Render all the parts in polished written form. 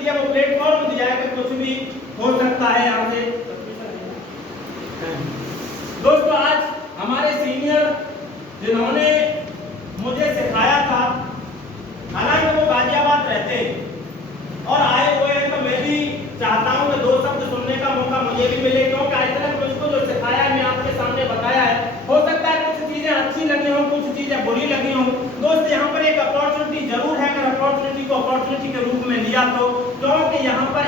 दिया, वो प्लेटफॉर्म दिया है कि कुछ भी हो सकता है यहाँ से। दोस्तों आज हमारे सीनियर जिन्होंने मुझे सिखाया था, हालांकि वो गाजियाबाद रहते हैं और आए हुए हैं, तो मैं भी चाहता हूं कि दो शब्द सुनने का मौका मुझे भी मिले, क्योंकि आज तक मुझको जो सिखाया है मैं आपके सामने बताया है। हो सकता है कुछ चीजें अच्छी लगी हों, कुछ चीजें बुरी लगी हों। दोस्त यहाँ पर एक अपॉर्चुनिटी जरूर है, अगर अपॉर्चुनिटी को अपॉर्चुनिटी के रूप में लिया तो, क्योंकि यहाँ पर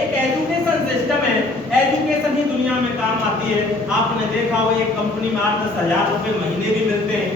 एक एजुकेशन सिस्टम है, एजुकेशन ही दुनिया में काम आती है। आपने देखा हो एक कंपनी में 8-10 हजार रुपए महीने भी मिलते हैं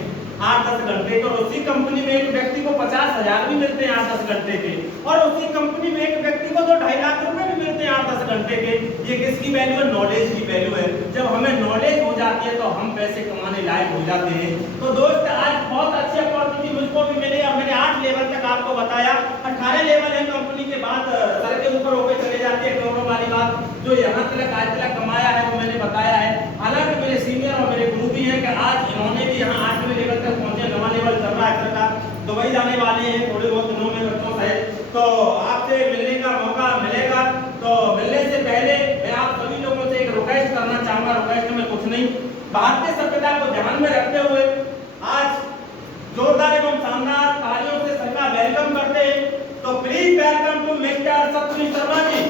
8-10 घंटे के, और उसी कंपनी में एक व्यक्ति को 50,000 भी मिलते हैं 8-10 घंटे के, और उसी कंपनी में एक व्यक्ति को 2-2.5 लाख रुपए भी मिलते हैं 8-10 घंटे के। ये किसकी वैल्यू है? नॉलेज की वैल्यू है। जब हमें नॉलेज हो जाती है तो हम पैसे कमाने लायक हो जाते हैं। तो दोस्त आज बहुत अच्छी अपॉर्चुनिटी मुझको भी मिली और मैंने 8 लेवल तक आपको बताया। 18 लेवल है कंपनी के बाद सर के ऊपर होकर चले जाते हैं करोड़ों वाली बात। जो यहाँ तक आज तक कमाया है वो मैंने बताया है। हालांकि मेरे सीनियर और मेरे गुरु भी हैं कि आज इन्होंने भी यहाँ 8वें लेवल तक पहुंचे, नवा लेवल चल रहा है का, दुबई जाने वाले हैं थोड़े बहुत दिनों में बच्चों से, तो आपसे मिलने का मौका मिलेगा। तो मिलने से पहले मैं आप सभी लोगों से एक रिक्वेस्ट करना चाहूंगा। रिक्वेस्ट में कुछ नहीं, भारतीय सभ्यता को ध्यान में रखते हुए आज जोरदार एवं शानदार तालियों से सबका वेलकम करते हैं। तो please welcome to mister Satni Sharma ji.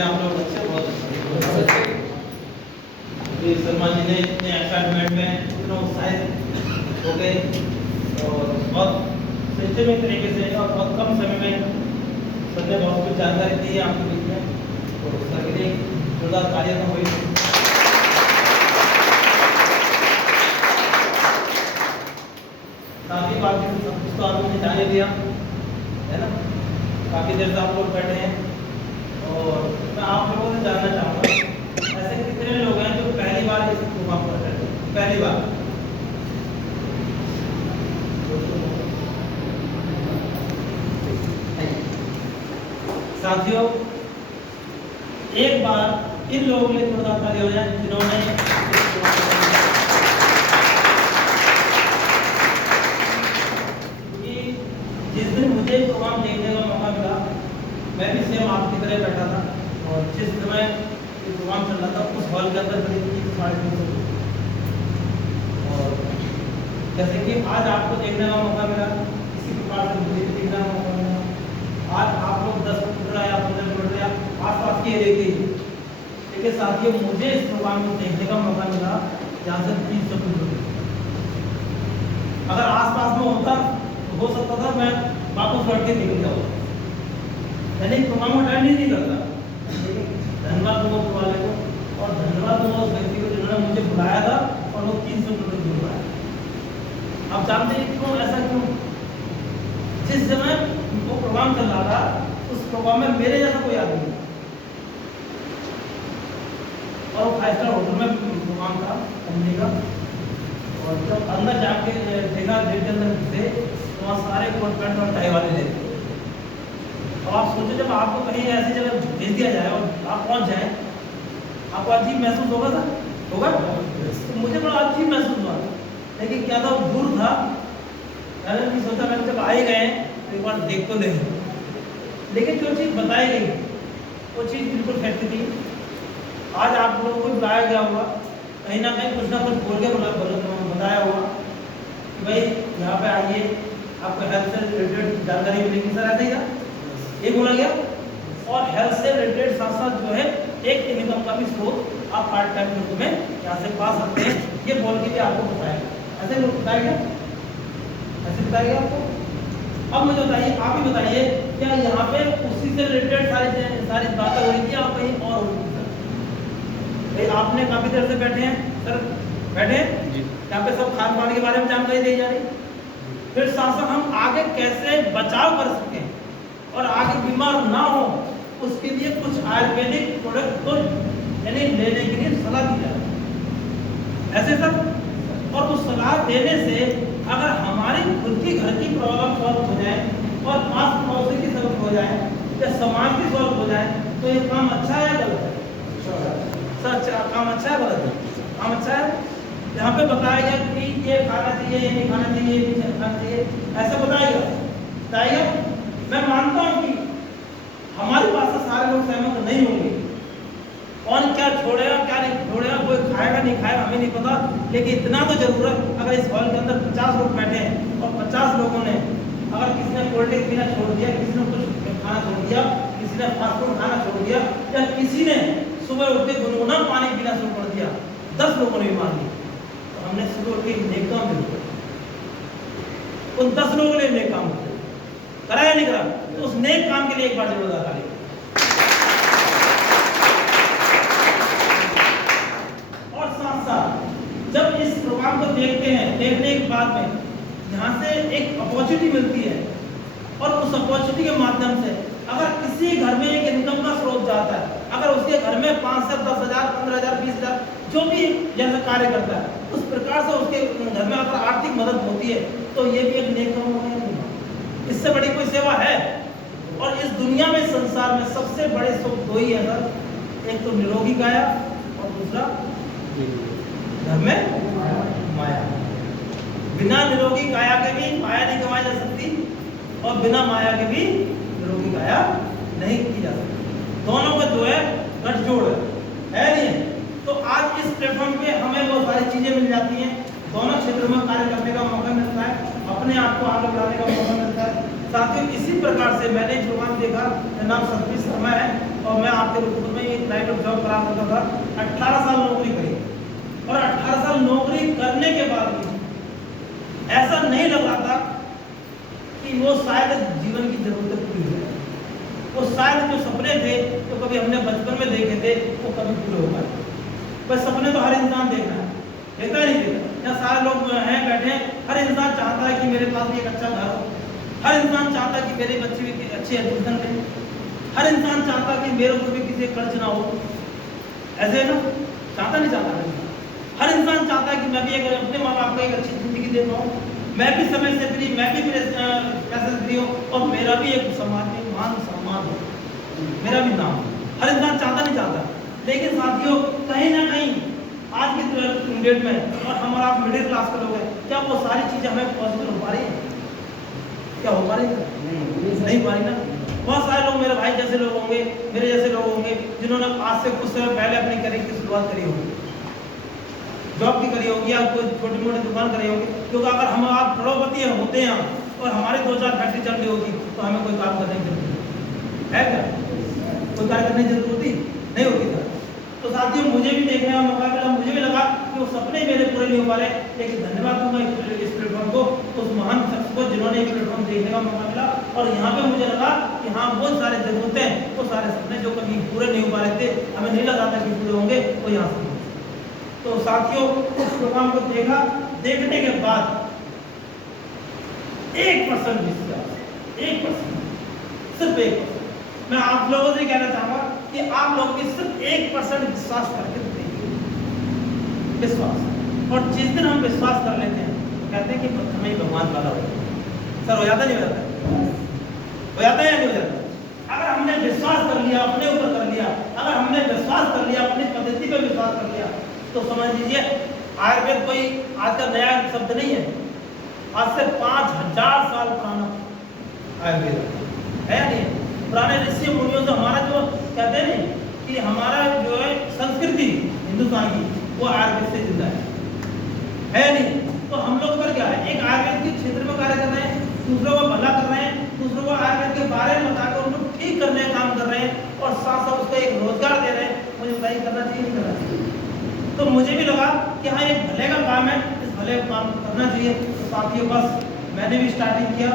आप लोग अच्छे, बहुत अच्छे। शर्मा जी ने इतने एक्साइटमेंट में इतना उत्साहित हो गए और बहुत सिस्टमिक तरीके से और बहुत कम समय में सर ने बहुत कुछ जानकारी दी है आपके बीच में, तो सर के लिए जोरदार तालियां तो हुई। साथ ही बाकी सब कुछ तो आपने जान ही दिया है ना, काफ़ी देर से आप लोग बैठे हैं और मैं आप लोगों से जानना चाहूँगा ऐसे कितने लोग हैं जो पहली बार इस प्रोग्राम पर बैठे, पहली बार? साथियों एक बार इन लोगों के लिए जोरदार ताली हो जाए जिन्होंने जिस दिन मुझे प्रोग्राम देखने का मौका मिला मैं भी सेम आपकी तरह बैठा था और जिस समय ये प्रोग्राम चल रहा था उस हॉल के अंदर करीब 300-350 लोग, और जैसे कि आज आपको देखने का मौका मिला इसी प्रकार से मुझे भी देखने का मौका मिला। आज आप लोग 10 मिनट या 15 मिनट या आस-पास के एरिया के, लेकिन साथियों मुझे इस प्रोग्राम को देखने का मौका मिला जहाँ से 300 किलोमीटर, अगर आस-पास में होता तो हो सकता था मैं वापस लौट के निकल जाऊँ, मैंने प्रोग्राम अटेंड ही नहीं करता। लेकिन धन्यवाद वो वाले को और धन्यवाद वो उस व्यक्ति को जिन्होंने मुझे बुलाया था और वो 300 किलोमीटर दूर बुलाया। आप जानते हैं क्यों, ऐसा क्यों? जिस समय वो प्रोग्राम चल रहा था उस प्रोग्राम में मेरे जैसा कोई आदमी नहीं, और वो 5 स्टार होटल में प्रोग्राम था कंपनी का, और जब अंदर जाके देखा गेट के अंदर घुसे तो वहाँ सारे कोट पैंट और टाई वाले थे। और आप सोचो जब आपको कहीं ऐसी जगह भेज दिया जाए और आप पहुंच जाए, आपको अजीब महसूस होगा था, होगा? तो मुझे बड़ा अजीब महसूस हुआ, लेकिन क्या था वो दूर था, मैंने नहीं सोचा, मैंने जब आए गए तो एक बार देख तो नहीं, लेकिन जो चीज़ बताई गई वो चीज़ बिल्कुल फैक्ट थी। आज आप लोगों को बुलाया गया होगा, कहीं ना कहीं कुछ ना कुछ बोल के बताया होगा कि भाई यहाँ पे आइए आपको हेल्थ से रिलेटेड जानकारी मिलेगी। सर ऐसा ही था, ये बोला गया, और हेल्थ से रिलेटेड साथ साथ जो है एक इनकम का भी स्रोत आप पार्ट टाइम के रूप में यहाँ से पा सकते हैं, ये बोल के भी आपको बताया। ऐसे बताया गया, ऐसे बताया गया आपको। अब मुझे बताइए, आप ही बताइए, क्या यहाँ पे उसी से रिलेटेड सारी बातें हो रही थी या कहीं और हो रही थी? भाई आपने काफी देर से बैठे हैं सर, बैठे हैं जी। यहाँ पे सब खान पान के बारे में जानकारी दी जा रही। फिर साथ साथ हम आगे कैसे बचाव कर सकें और आगे बीमार ना हो, उसके लिए कुछ आयुर्वेदिक प्रोडक्ट को यानी लेने के लिए सलाह दी जा रही है ऐसे सर। और उस सलाह देने से अगर हमारी खुद की घर की प्रॉब्लम सॉल्व हो जाए और आस पड़ोसी की सॉल्व हो जाए या समाज की सॉल्व हो जाए, तो ये काम अच्छा है या गलत है? सर अच्छा, काम अच्छा है गलत है? काम अच्छा है। यहाँ पे बताया गया कि ये खाना चाहिए, ये नहीं खाना चाहिए, ये नहीं खाना चाहिए, ऐसा बताएगा। मैं मानता हूँ कि हमारे पास से सारे लोग सहमत नहीं होंगे, कौन क्या छोड़ेगा क्या नहीं छोड़ेगा, कोई खाएगा नहीं खाएगा हमें नहीं पता, लेकिन इतना तो जरूर है, अगर इस हॉल के अंदर 50 लोग बैठे हैं और 50 लोगों ने अगर किसी ने कोल्ड ड्रिंक पीना छोड़ दिया, किसी ने कुछ खाना छोड़ दिया, किसी ने फास्ट फूड खाना छोड़ दिया, या किसी ने सुबह उठ के गुनगुना पानी पीना शुरू कर दिया, 10 लोगों ने भी मान लिया, तो हमने सुबह उठ के नेक काम भी किया। उन 10 लोगों ने नेक काम करा या नहीं करा? तो उस नेक काम के लिए एक बार जरूर अदा करें। जब इस प्रोग्राम को देखते हैं, देखने के बाद में यहाँ से एक अपॉर्चुनिटी मिलती है और उस अपॉर्चुनिटी के माध्यम से अगर किसी घर में एक इनकम का स्रोत जाता है, अगर उसके घर में 5 से 10,000, 15,000, 20,000 जो भी जैसा कार्य करता है, उस प्रकार से उसके घर में अगर आर्थिक मदद होती है, तो ये भी एक नेक काम है। इससे बड़ी कोई सेवा है? और इस दुनिया में, संसार में सबसे बड़े सुख दो ही है सर, एक तो निरोगी काया और दूसरा घर में माया। बिना निरोगी काया के भी माया नहीं कमाई जा सकती और बिना माया के भी निरोगी काया नहीं की जा सकती। दोनों का जो है गठजोड़ है नहीं है? तो आज इस प्लेटफॉर्म पे हमें वो सारी चीजें मिल जाती हैं, दोनों क्षेत्रों में कार्य करने का मौका मिलता है, अपने आप को आगे बढ़ाने का मौका मिलता है। साथियों, इसी प्रकार से मैंने एक प्रोग्राम देखा, मेरा नाम सतपीर शर्मा है और मैं आपके रूप में एक नाइट ऑफ जॉब करा करता था। 18 साल नौकरी करी और 18 साल नौकरी करने के बाद भी ऐसा नहीं लग रहा था कि वो शायद जीवन की जरूरतें पूरी हो जाए, वो शायद जो सपने थे तो कभी हमने बचपन में देखे थे वो कभी पूरे हो पाए। पर सपने तो हर इंसान देखना है, देखता नहीं देखता। यहाँ सारे लोग हैं बैठे, हर इंसान चाहता है कि मेरे पास भी एक अच्छा घर हो, हर इंसान चाहता है कि मेरे बच्चे भी अच्छी एजुकेशन लें, हर इंसान चाहता है कि मेरे ऊपर भी किसी कर्ज ना हो। ऐसे ना चाहता नहीं चाहता? हर इंसान चाहता है कि मैं भी अगर अपने माँ बाप को एक अच्छी जिंदगी दे पाऊँ, मैं भी समय से फ्री, मैं भी पैसे से फ्री हूँ और मेरा भी एक समाज में मान सम्मान हो, मेरा भी नाम। हर इंसान चाहता नहीं चाहता, लेकिन साथियों कहीं ना कहीं आज की डेट में और हमारा आप मिडिल क्लास के लोग हैं, क्या वो सारी चीज़ें हमें पॉसिबल हो पा रही है? क्या हो पा रही है? नहीं पा रही ना। बहुत सारे लोग मेरे भाई जैसे लोग होंगे, मेरे जैसे लोग होंगे जिन्होंने आज से कुछ समय पहले अपनी करियर की शुरुआत करी होगी, जॉब की करी होगी या कोई छोटी मोटी दुकान करी होगी। क्योंकि अगर हम आप करोड़पति होते हैं और हमारी 2-4 फैक्ट्री चल रही होगी तो हमें कोई काम करने की जरूरत है क्या? कोई कार्य करने की जरूरत होती नहीं होती सर। तो साथियों, मुझे भी देखने का मौका मिला, मुझे भी लगा कि वो सपने मेरे पूरे नहीं हो पा रहे, लेकिन धन्यवाद दूंगा इस प्लेटफॉर्म को, उस महान शख्स को जिन्होंने एक प्लेटफॉर्म देखने का मौका मिला। और यहाँ पे मुझे लगा कि हाँ, वो सारे जरूरतें, वो सारे सपने जो कभी पूरे नहीं हो पा रहे थे, हमें नहीं लगा था कि पूरे होंगे, वो यहाँ से। तो साथियों, उस प्रोग्राम को देखा, देखने के बाद 1% विश्वास, 1%, सिर्फ 1%। मैं आप लोगों से कहना चाहूंगा कि आप लोग भी सिर्फ 1% विश्वास करके देखिए, विश्वास। और जिस दिन हम विश्वास कर लेते हैं तो कहते हैं कि हमें भगवान वाला हो सर, हो जाता नहीं हो जाता? हो जाता है या नहीं हो जाता? अगर हमने विश्वास कर लिया, अपने ऊपर कर लिया, अगर हमने विश्वास कर लिया, अपनी पद्धति पर विश्वास कर लिया, तो समझ लीजिए आयुर्वेद कोई आज का नया शब्द नहीं है, आज से 5000 साल पुराना आयुर्वेद है या नहीं? पुराने ऋषि मुनियों से हमारा जो कहते हैं कि हमारा जो है संस्कृति हिंदुस्तान की, वो आयुर्वेद से जिंदा है नहीं? तो हम लोग पर क्या है, एक आयुर्वेद के क्षेत्र में कार्य कर रहे हैं, दूसरों को भला कर रहे हैं, दूसरों को आयुर्वेद के बारे में बताकर उनको ठीक करने का काम कर रहे हैं और साथ साथ उसको एक रोजगार दे रहे हैं। मुझे बताइए करना चाहिए नहीं करना चाहिए? तो मुझे भी लगा कि हाँ, एक भले का काम है, इस भले का काम करना चाहिए। तो साथियों, बस मैंने भी स्टार्टिंग किया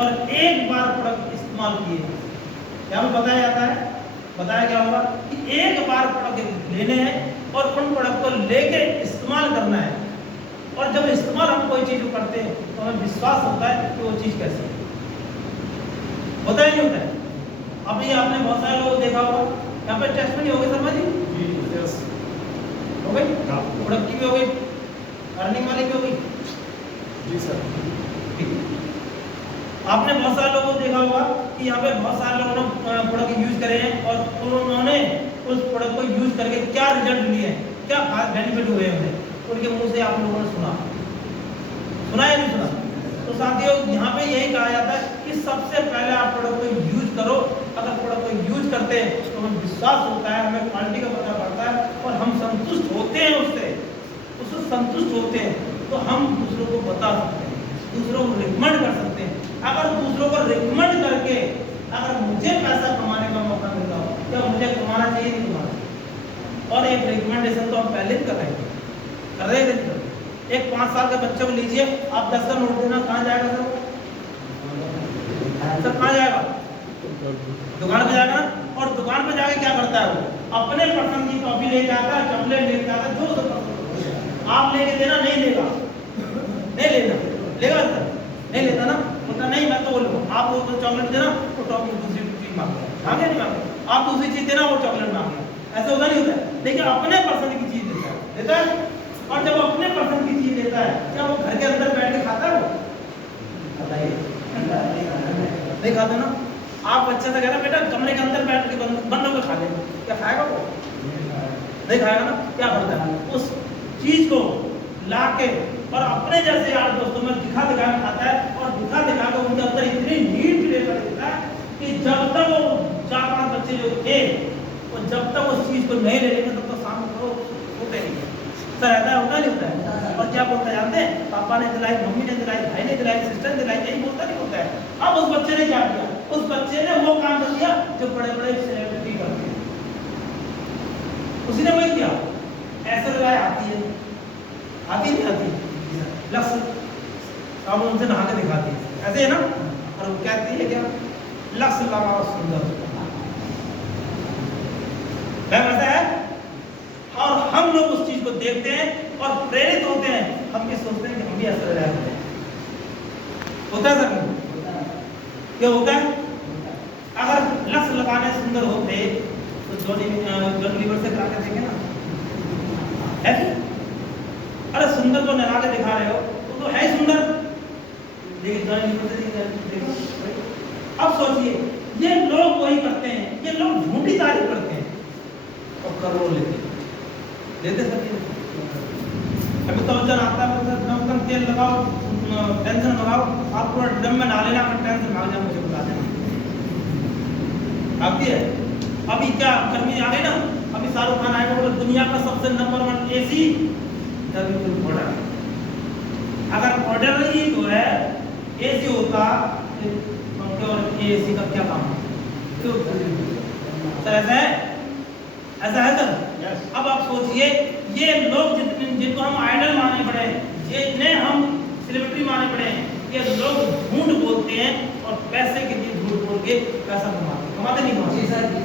और एक बार प्रोडक्ट इस्तेमाल किए, यहाँ पे बताया जाता है, बताया क्या होगा कि एक बार प्रोडक्ट लेने हैं और उन प्रोडक्ट को लेके इस्तेमाल करना है, और जब इस्तेमाल हम कोई चीज़ करते हैं तो हमें विश्वास होता है कि वो चीज़ कैसी है, होता है नहीं होता है। अभी आपने बहुत सारे लोग देखा होगा, यहाँ पे टेस्ट में नहीं हो गई शर्मा जी, हो गई प्रोडक्ट की भी हो गई, अर्निंग वाली भी हो गई जी सर। आपने बहुत सारे लोगों को देखा होगा कि यहाँ पे बहुत सारे लोगों ने प्रोडक्ट यूज करे हैं और उन्होंने उस प्रोडक्ट को यूज करके क्या रिजल्ट लिए हैं, क्या बेनिफिट हुए हैं उन्हें, उनके मुंह से आप लोगों ने सुना या नहीं सुना। तो साथियों यहाँ पे यही कहा जाता है कि सबसे पहले आप प्रोडक्ट को यूज करो, अगर प्रोडक्ट को यूज करते हैं तो हमें विश्वास होता है, हमें क्वालिटी का पता पड़ता है और हम संतुष्ट होते हैं उससे संतुष्ट होते हैं, तो हम दूसरों को बता सकते हैं, दूसरों को रिकमेंड कर सकते हैं। अगर दूसरों को रिकमेंड करके अगर मुझे पैसा कमाने का मौका मिलता हो, क्या मुझे कमाना चाहिए नहीं कमाना चाहिए। और एक रिकमेंडेशन तो हम पहले भी कर रहे थे, एक 5 साल के बच्चे को लीजिए, आप 10 का नोट देना, कहाँ जाएगा सर कहाँ जाएगा, दुकान पे जाएगा ना, और दुकान पे जाके क्या करता है वो अपने पसंद की कॉफी लेके आता है, चॉकलेट लेके आता है, जो पसंद आप लेके देना, नहीं देगा, नहीं लेना, लेगा सर नहीं लेता ना, बोलता नहीं मैं तो बोलूँ आप वो चॉकलेट देना, वो टॉफी दूसरी चीज मांगे नहीं मांगे, आप दूसरी चीज देना, वो चॉकलेट मांगे, ऐसा होता नहीं होता है। लेकिन अपने पसंद की चीज देता है, और जब अपने पसंद की चीज देता है, क्या वो घर के अंदर बैठ के खाता है, वो नहीं खाता ना। आप बच्चे से कहना बेटा कमरे के अंदर बैठ के बंद होकर खा लेगा, क्या खाएगा वो, नहीं खाएगा ना। क्या करता है उस चीज को ला के और अपने जैसे यार दोस्तों में दिखा के खाता है, और दिखा के उनके अंदर इतनी नीड क्रिएट कर देता है कि जब तक वो 4-5 बच्चे जो थे और जब तक उस चीज को नहीं ले लेंगे तब तक शाम को होते नहीं सर, ऐसा होता नहीं होता है। और क्या बोलता है जानते हैं, पापा ने दिलाई, मम्मी ने दिलाई, भाई ने दिलाई, सिस्टर ने दिलाई, यही बोलता नहीं होता है। अब उस बच्चे ने क्या किया, उस बच्चे ने वो काम कर दिया जो बड़े बड़े सेलिब्रिटी करते हैं, उसी ने वही किया। ऐसे दिलाई आती है, आती नहीं आती, लक्ष्य अब उनसे नहा के दिखाती है, ऐसे है ना। और वो कहती है क्या, लक्ष्य लगाओ सुंदर, ऐसा है। और हम लोग उस चीज को देखते हैं और प्रेरित होते हैं, हम भी सोचते हैं कि हम भी ऐसा रहते हैं, होता है सर, क्या होता है। अगर लक्ष्य लगाने सुंदर होते तो जॉनी लीवर से करा के देखे ना, है अरे सुंदर तो लगा के दिखा रहे हो तो है सुंदर, लेकिन जॉनी लीवर से देखो। अब सोचिए ये लोग वही करते हैं, ये लोग झूठी तारीफ करते हैं और करोड़ लेते सकते। अभी तो वजन आता है, कम तेल लगाओ, टेंशन लगाओ, आप पूरा ड्रम में डाले ना, टेंशन भाग जाए, मुझे बता देना आती है। अभी क्या गर्मी आ गई ना, अभी शाहरुख खान आएगा, बोले दुनिया का सबसे नंबर 1 एसी मॉडल। अगर मॉडल ही तो है एसी होता पंखे और एसी का क्या काम है सर, ऐसा है सर। अब आप सोचिए ये लोग जिनको हम आइडल माने पड़े, जिन्हें हम सेलिब्रिटी माने पड़े, ये लोग झूठ बोलते हैं और पैसे के लिए झूठ बोल के पैसा कमाते नहीं कमाते।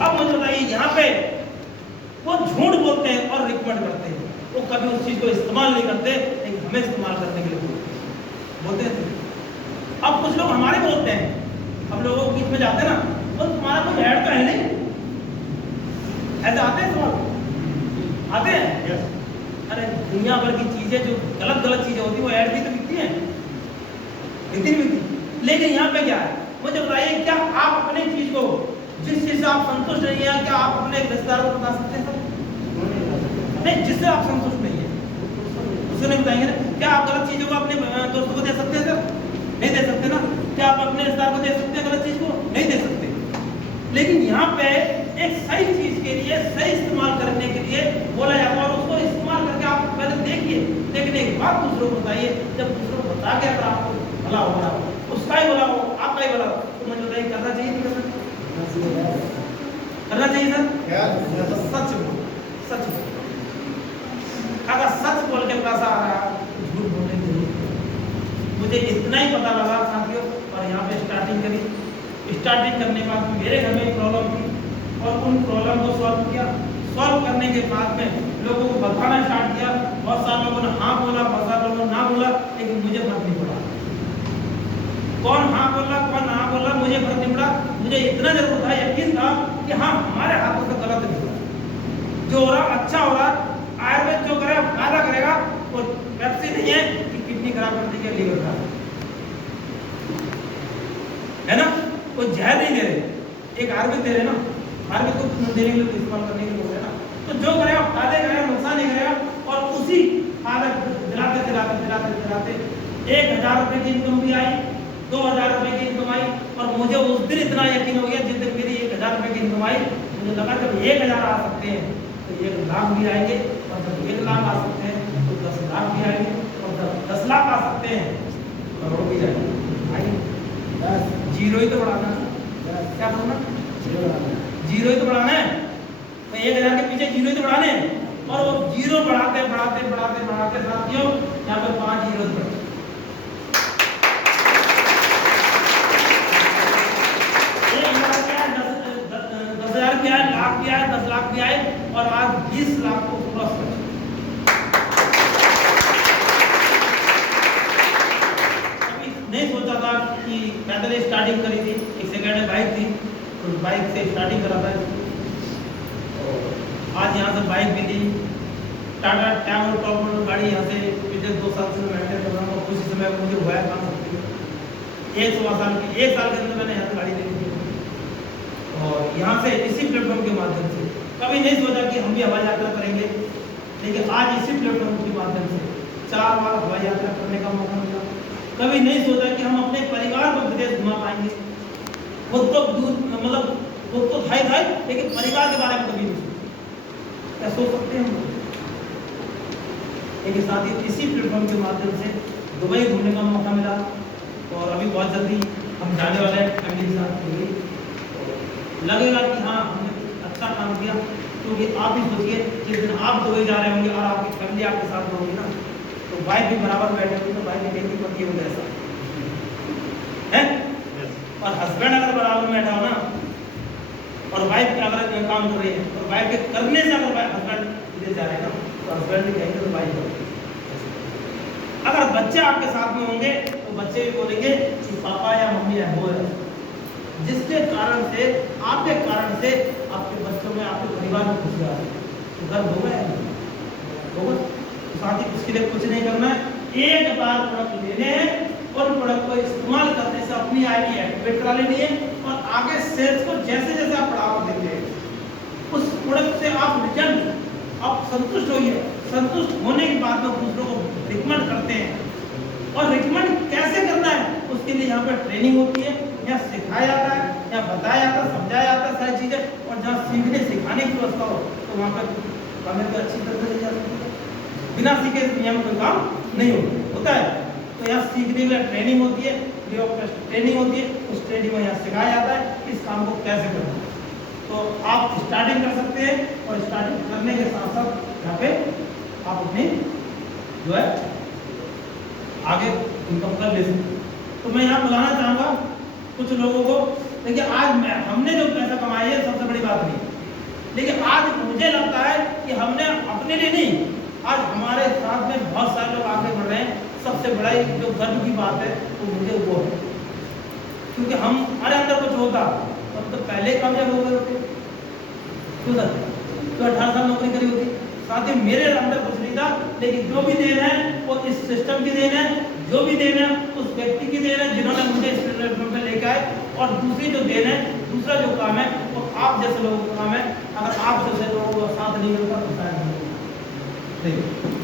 अब मुझे बताइए यहाँ पे वो झूठ बोलते हैं और रिकमेंड करते हैं, वो कभी उस चीज को इस्तेमाल नहीं करते, लेकिन हमें इस्तेमाल करने के लिए बोलते हैं। अब कुछ लोग हमारे बोलते हैं, हम लोगों के बीच में जाते हैं ना, तो तुम्हारा कोई ऐड तो है नहीं, ऐसे आते हैं सवाल आते हैं। अरे दुनिया भर की चीजें जो गलत चीजें होती है वो ऐड भी तो बिकती हैं, बिकती नहीं बिकती। लेकिन यहाँ पे क्या है, मुझे बताइए क्या आप अपने चीज को जिस चीज से आप संतुष्ट नहीं है, क्या आप अपने रिश्तेदार को बता सकते हैं? नहीं, जिससे आप संतुष्ट नहीं है उसे नहीं बताएंगे ना। क्या आप गलत चीजों को अपने दोस्तों को दे सकते हैं सर? नहीं दे सकते ना। क्या आप अपने रिश्तेदार को दे सकते हैं गलत चीज को? नहीं दे सकते। लेकिन यहाँ पे एक सही चीज के लिए सही इस्तेमाल करने के लिए बोला जाता है, और उसको इस्तेमाल करके आप पहले देखिए, देखने के बाद दूसरों को बताइए। जब दूसरों को बता के अगर आपको भला हो रहा हो, उसका ही भला हो, आपका ही भला हो, तो मुझे बताइए करना चाहिए नहीं करना चाहिए सर? तो सच बोलो। अगर सच बोल के पैसा आ रहा है, झूठ बोलने की जरूरत नहीं। मुझे इतना ही पता लगा साथियों, और यहाँ पे स्टार्टिंग करी। स्टार्टिंग करने के बाद मेरे घर में प्रॉब्लम थी और उन प्रॉब्लम को सॉल्व किया। सॉल्व करने के बाद में लोगों को बताना स्टार्ट किया। बहुत सारे लोगों ने हाँ बोला, बहुत सारे लोगों ने ना बोला, लेकिन मुझे फर्क नहीं पड़ा। कौन हाँ बोला कौन ना बोला मुझे फर्क नहीं पड़ा। मुझे इतना जरूर था, यकीन था कि हाँ हमारे हाथों से गलत नहीं हुआ, जो हो रहा अच्छा हो रहा। आयुर्वेद जो करेगा फायदा करेगा, और पेप्सी नहीं है कि किडनी खराब कर देगी, लीवर खराब है ना। कोई जहर नहीं दे रहे, एक आयुर्वेद दे रहे ना, आयुर्वेद को देने के लिए इस्तेमाल करने के लिए बोल रहे ना। तो जो करेगा फायदे करेगा, नुकसान नहीं करेगा। और उसी फायदा दिलाते दिलाते दिलाते दिलाते 1000 रुपये की इनकम भी आई, 2000 रुपये की इनकम आई। और मुझे उस दिन इतना यकीन हो गया जिस दिन मेरी 1000 रुपये की इनकम आई, मुझे लगा जब 1000 आ सकते हैं तो 1 लाख भी आएंगे, और जब 1 लाख आ सकते हैं तो 10 लाख भी आएंगे, और जब 10 लाख आ सकते हैं तो करोड़ भी जाएंगे। बस जीरो ही तो बढ़ाना है, क्या करना, जीरो ही तो बढ़ाना है। तो 1000 के पीछे जीरो ही तो बढ़ाने हैं, और वो जीरो बढ़ाते बढ़ाते बढ़ाते बढ़ाते साथियों यहाँ पर 5 जीरो बढ़े। 10,000 भी आए, लाख भी आए, 10 लाख भी आए, और आज 20 लाख को क्रॉस कर चुके। कभी नहीं सोचा था कि पैदल स्टार्टिंग करी थी, एक सेकंड में बाइक थी तो बाइक से स्टार्टिंग करा था। आज यहाँ से बाइक भी ली, टाटा टैगोर टॉप गाड़ी यहाँ से पिछले 2 साल से मेंटेन कर रहा हूँ। कुछ समय मुझे हुआ है काम सकती है, 1 सवा साल की 1 साल के अंदर मैंने यहाँ से गाड़ी ले ली। और यहाँ से इसी प्लेटफॉर्म के माध्यम से कभी नहीं सोचा कि हम भी हवाई यात्रा करेंगे, लेकिन आज इसी प्लेटफॉर्म के माध्यम से 4 बार हवाई यात्रा करने का मौका मिला। कभी नहीं सोचा कि हम अपने परिवार को विदेश घुमा पाएंगे। खुद तो दूर मतलब खुद तो था ही, लेकिन परिवार के बारे में कभी नहीं सोचा। क्या सोच सकते हैं हम लोग? लेकिन साथ ही इसी प्लेटफॉर्म के माध्यम से दुबई घूमने का मौका मिला, और अभी बहुत जल्दी हम जाने वाले हैं फैमिली के साथ दुबई। लगेगा कि हाँ हमने अच्छा काम किया, क्योंकि आप ही सोचिए जिस दिन आप दुबई जा रहे होंगे और आपकी फैमिली आपके साथ होगी ना, तो वाइफ भी बराबर बैठे होंगे, तो वाइफ भी कहेंगी पति हो ऐसा है। और हस्बैंड अगर बराबर में बैठा हो ना, और वाइफ अगर काम कर रही है, और वाइफ के करने से अगर हस्बैंड विदेश जा रहे हैं ना, तो हस्बैंड भी कहेंगे तो वाइफ हो। अगर बच्चे आपके साथ में होंगे तो बच्चे भी बोलेंगे कि पापा या मम्मी या हो, जिसके कारण से आपके कारण से आपके बच्चों में आपके परिवार में खुशी आ रही है। तो घर होगा होगा। तो साथ ही उसके लिए कुछ नहीं करना है, एक बार प्रोडक्ट लेने हैं और प्रोडक्ट को इस्तेमाल करने से अपनी आईडी एक्टिवेट करा लेनी है, और आगे सेल्स को जैसे जैसे आप बढ़ावा देते हैं उस प्रोडक्ट से आप रिजल्ट आप संतुष्ट होइए। संतुष्ट होने के बाद में दूसरों को रिकमेंड करते हैं, और रिकमेंड कैसे करना है उसके लिए यहाँ पर ट्रेनिंग होती है, यहाँ सिखाया जाता है, यहाँ बताया जाता है, समझाया जाता है सारी चीज़ें। और जहाँ सीखने सिखाने की व्यवस्था हो तो वहाँ पर हमें तो अच्छी तरह से जा सकती है। बिना सीखे यहाँ में कोई काम नहीं होता है। तो यहाँ सीखने के लिए ट्रेनिंग होती है, फ्री ऑफ कॉस्ट ट्रेनिंग होती है। उस ट्रेनिंग में यहाँ सिखाया जाता है इस काम को कैसे करना है। तो आप स्टार्टिंग कर सकते हैं, और स्टार्टिंग करने के साथ साथ यहाँ पे आप अपनी जो है आगे इनकम कर ले सकते हैं। तो मैं यहाँ बुलाना चाहूँगा कुछ लोगों को। देखिए आज हमने जो पैसा कमाया है सबसे बड़ी बात नहीं, लेकिन आज मुझे लगता है कि हमने अपने लिए नहीं, आज हमारे साथ में बहुत सारे लोग आगे बढ़ रहे हैं। सबसे बड़ा जो गर्व की बात है वो मुझे वो है, क्योंकि हम हमारे अंदर कुछ होता तब तो पहले कामयाब हो गए होते। क्यों सर? तो 18 साल नौकरी करी होती। साथ ही मेरे अंदर कुछ नहीं था, लेकिन जो भी देन है वो इस सिस्टम की देन है, जो भी देन है उस व्यक्ति की देन है जिन्होंने मुझे इस प्लेटफॉर्म पे लेकर आए। और दूसरी जो देन है, दूसरा जो काम है वो आप जैसे लोगों का काम है। अगर आप जैसे लोगों का साथ नहीं मिलता तो शायद नहीं।